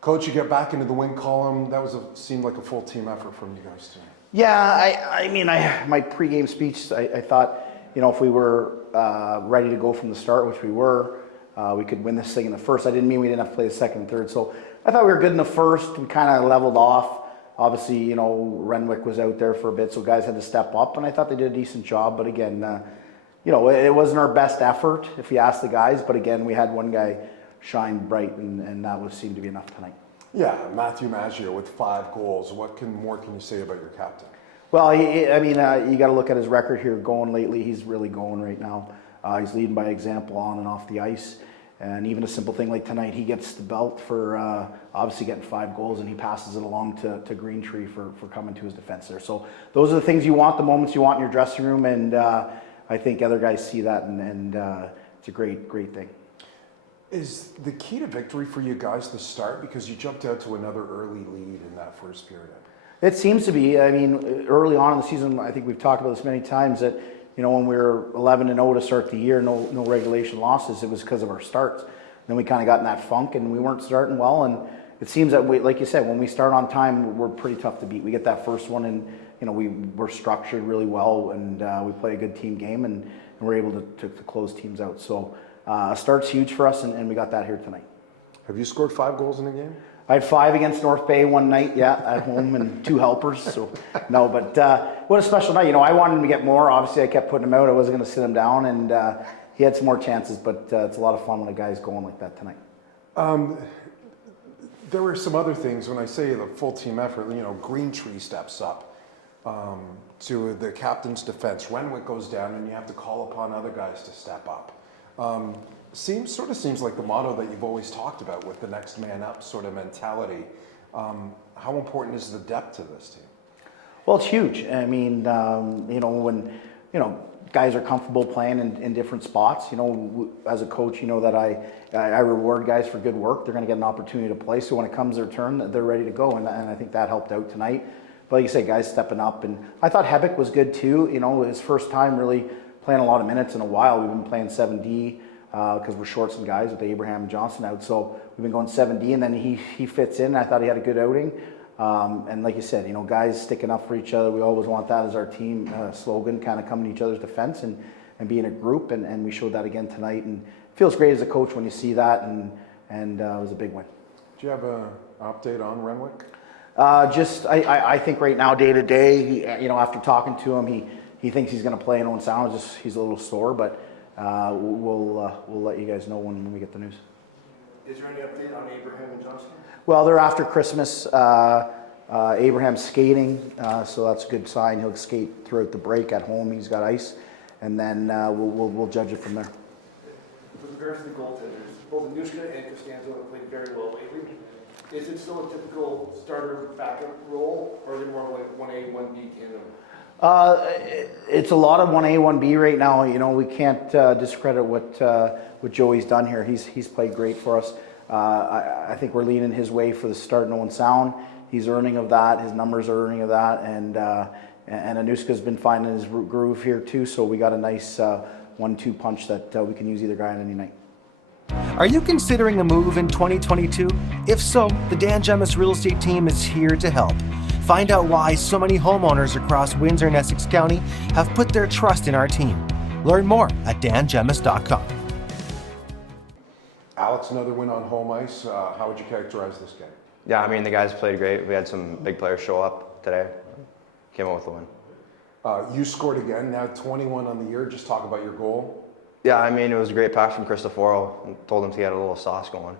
Coach, you get back into the win column. That seemed like a full team effort from you guys too. Yeah, I mean, my pregame speech, I thought, if we were ready to go from the start, which we were, we could win this thing in the first. I didn't mean we didn't have to play the second and third. So I thought we were good in the first. We kind of leveled off. Obviously, Renwick was out there for a bit, so guys had to step up, and I thought they did a decent job. But again, it wasn't our best effort, if you ask the guys. But again, we had one guy shine bright, and that seemed to be enough tonight. Yeah, Matthew Maggio with 5 goals. What more can you say about your captain? Well, you got to look at his record here going lately. He's really going right now. He's leading by example on and off the ice. And even a simple thing like tonight, he gets the belt for obviously getting 5 goals, and he passes it along to Greentree for coming to his defense there. So those are the things you want, the moments you want in your dressing room, and I think other guys see that, and it's a great thing. Is the key to victory for you guys the start? Because you jumped out to another early lead in that first period. It seems to be. I mean, early on in the season, I think we've talked about this many times, that when we were 11-0 to start the year, no regulation losses, it was because of our starts. Then we kind of got in that funk, and we weren't starting well. And it seems that, like you said, when we start on time, we're pretty tough to beat. We get that first one, and we're structured really well, and we play a good team game, and we're able to close teams out. So start's huge for us, and we got that here tonight. Have you scored 5 goals in a game? I had 5 against North Bay one night, at home, and 2 helpers. So no, but what a special night. I wanted him to get more. Obviously, I kept putting him out. I wasn't going to sit him down, and he had some more chances. But it's a lot of fun when a guy's going like that tonight. There were some other things. When I say the full team effort, Greentree steps up to the captain's defense. Renwick goes down, and you have to call upon other guys to step up. Seems like the motto that you've always talked about with the next man up sort of mentality. How important is the depth to this team? Well, it's huge. I mean, when guys are comfortable playing in different spots. As a coach, that I reward guys for good work. They're going to get an opportunity to play. So when it comes their turn, they're ready to go, and I think that helped out tonight. But like you say, guys stepping up, and I thought Hebek was good too. His first time really playing a lot of minutes in a while. We've been playing 7D. Because we're short some guys with Abraham and Johnson out. So we've been going 7D, and then he fits in. I thought he had a good outing. And like you said, guys sticking up for each other. We always want that as our team slogan, kind of coming to each other's defense and being a group. And we showed that again tonight. And it feels great as a coach when you see that, and it was a big win. Do you have an update on Renwick? I think right now, day to day, after talking to him, he thinks he's going to play in Owen Sound. He's a little sore, but we'll let you guys know when we get the news. Is there any update on Abraham and Johnson? Well, they're after Christmas. Abraham's skating, so that's a good sign. He'll skate throughout the break at home. He's got ice, and then we'll judge it from there. With regards to the goaltenders, both Anushka and Costanzo have played very well lately. Is it still a typical starter backup role, or is it more like 1A, 1B tandem? It's a lot of 1A, 1B right now. We can't discredit what Joey's done here. He's played great for us. I think we're leaning his way for the start in Owen Sound. He's earning of that. His numbers are earning of that, and Anushka's been finding his groove here too. So we got a nice 1-2 punch that we can use either guy on any night. Are you considering a move in 2022? If so, the Dan Gemus Real Estate team is here to help. Find out why so many homeowners across Windsor and Essex County have put their trust in our team. Learn more at dangemus.com. Alex, another win on home ice. How would you characterize this game? Yeah, the guys played great. We had some big players show up today. Came out with a win. You scored again, now 21 on the year. Just talk about your goal. Yeah, it was a great pass from Christopoulos. Told him to get a little sauce going.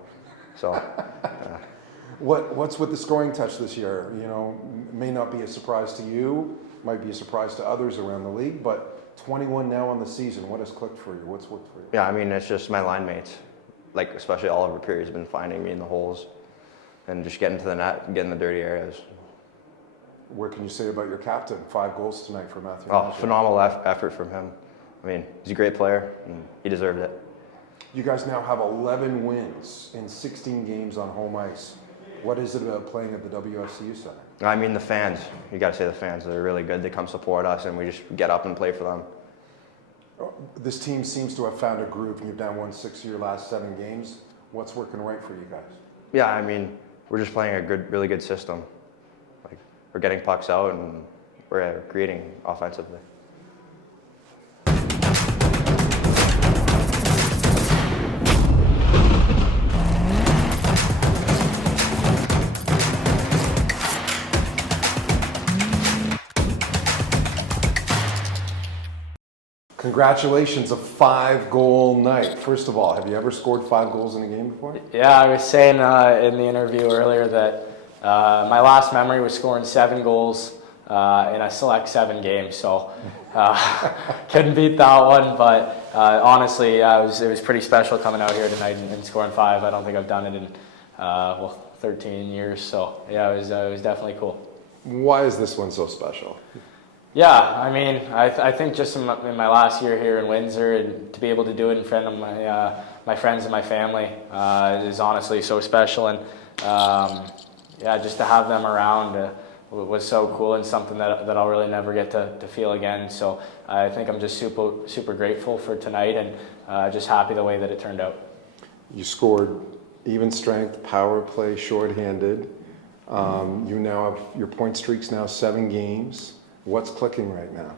So, What's with the scoring touch this year? May not be a surprise to you, might be a surprise to others around the league, but 21 now on the season. What has clicked for you? What's worked for you? Yeah, it's just my line mates, especially Oliver Perry's been finding me in the holes and just getting to the net and getting the dirty areas. What can you say about your captain? 5 goals tonight for Matthew. Oh, phenomenal effort from him. He's a great player and he deserved it. You guys now have 11 wins in 16 games on home ice. What is it about playing at the WFCU Center? The fans. You got to say the fans. They're really good. They come support us, and we just get up and play for them. This team seems to have found a groove. You've now won 6 of your last 7 games. What's working right for you guys? Yeah, we're just playing a really good system. Like we're getting pucks out and we're creating offensively. Congratulations, a 5-goal night. First of all, have you ever scored 5 goals in a game before? Yeah, I was saying in the interview earlier that my last memory was scoring 7 goals in a select 7 games, so couldn't beat that one. But honestly, yeah, it was pretty special coming out here tonight and scoring 5. I don't think I've done it in 13 years, so yeah, it was definitely cool. Why is this one so special? Yeah, I mean, I think just in my last year here in Windsor, and to be able to do it in front of my friends and my family is honestly so special, and yeah, just to have them around was so cool and something that I'll really never get to feel again. So I think I'm just super grateful for tonight, and just happy the way that it turned out. You scored even strength, power play, shorthanded. You now have your point streak's now 7 games. What's clicking right now?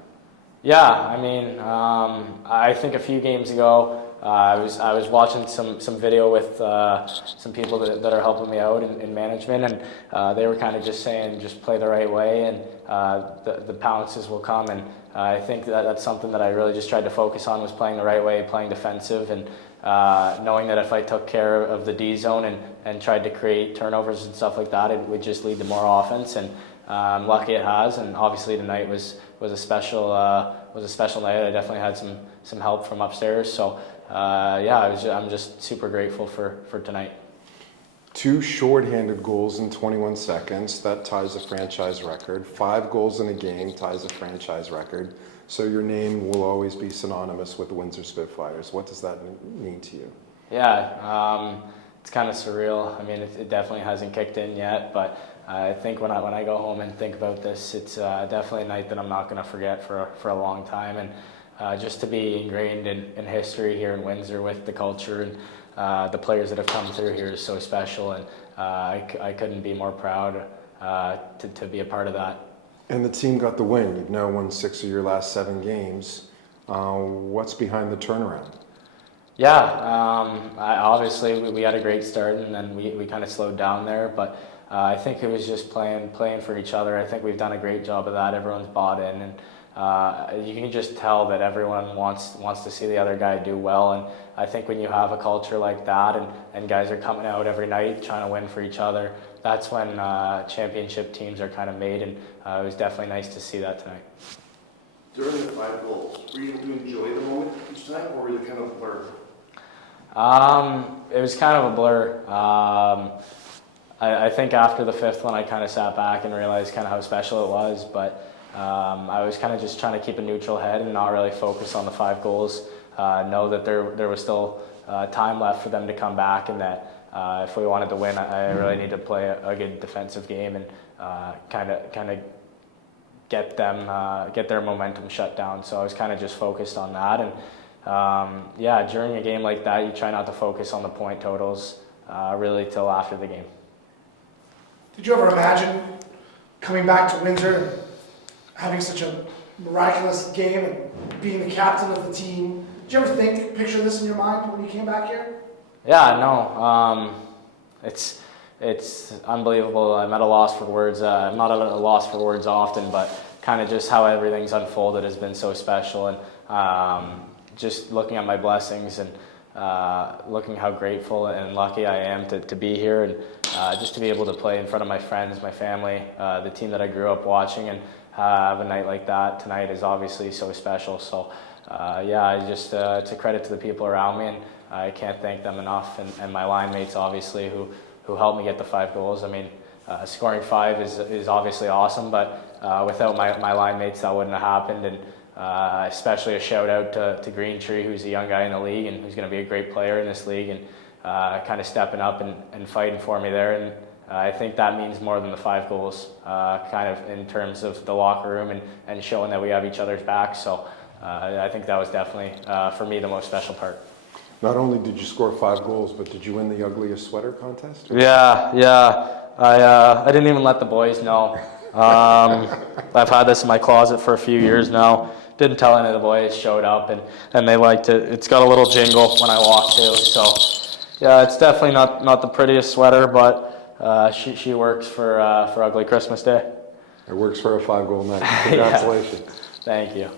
Yeah, I mean, I think a few games ago, I was watching some video with some people that are helping me out in management, and they were kind of just saying, just play the right way, and the pounces will come. And I think that's something that I really just tried to focus on, was playing the right way, playing defensive, and knowing that if I took care of the D zone and tried to create turnovers and stuff like that, it would just lead to more offense. And I'm lucky it has, and obviously tonight was a special night. I definitely had some help from upstairs, so yeah, I'm just super grateful for tonight. 2 shorthanded goals in 21 seconds, that ties a franchise record. 5 goals in a game ties a franchise record. So your name will always be synonymous with the Windsor Spitfires. What does that mean to you? Yeah, it's kind of surreal. I mean, it definitely hasn't kicked in yet, but I think when I go home and think about this, it's definitely a night that I'm not going to forget for a long time. And just to be ingrained in history here in Windsor with the culture and the players that have come through here is so special. And I couldn't be more proud to be a part of that. And the team got the win. You've now won 6 of your last 7 games. What's behind the turnaround? Yeah, obviously we had a great start, and then we kind of slowed down there, but I think it was just playing for each other. I think we've done a great job of that. Everyone's bought in, and you can just tell that everyone wants to see the other guy do well. And I think when you have a culture like that, and guys are coming out every night trying to win for each other, that's when championship teams are kind of made, and it was definitely nice to see that tonight. During the 5 goals, were you able to enjoy the moment each time, or were you kind of blurred? It was kind of a blur. I think after the 5th one, I kind of sat back and realized kind of how special it was, but I was kind of just trying to keep a neutral head and not really focus on the 5 goals. Know that there was still time left for them to come back, and that if we wanted to win, I really need to play a good defensive game and kind of get their momentum shut down. So I was kind of just focused on that, and yeah, during a game like that, you try not to focus on the point totals really till after the game. Did you ever imagine coming back to Windsor and having such a miraculous game and being the captain of the team? Did you ever picture this in your mind when you came back here? Yeah, no, it's unbelievable. I'm at a loss for words. I'm not at a loss for words often, but kind of just how everything's unfolded has been so special, and just looking at my blessings and looking how grateful and lucky I am to be here, and just to be able to play in front of my friends, my family, the team that I grew up watching, and have a night like that tonight is obviously so special. So yeah, I just it's a credit to the people around me, and I can't thank them enough, and my line mates obviously who helped me get the 5 goals. I mean, scoring 5 is obviously awesome, but without my line mates, that wouldn't have happened. And especially a shout out to Green Tree, who's a young guy in the league and who's going to be a great player in this league, and kind of stepping up and fighting for me there. And I think that means more than the 5 goals, kind of in terms of the locker room and showing that we have each other's backs. So I think that was definitely, for me, the most special part. Not only did you score 5 goals, but did you win the ugliest sweater contest? Yeah. I didn't even let the boys know. I've had this in my closet for a few years now. Didn't tell any of the boys, showed up, and they liked it. It's got a little jingle when I walk too, so yeah, it's definitely not the prettiest sweater, but she works for Ugly Christmas Day. It works for a 5-goal night. Congratulations. Thank you.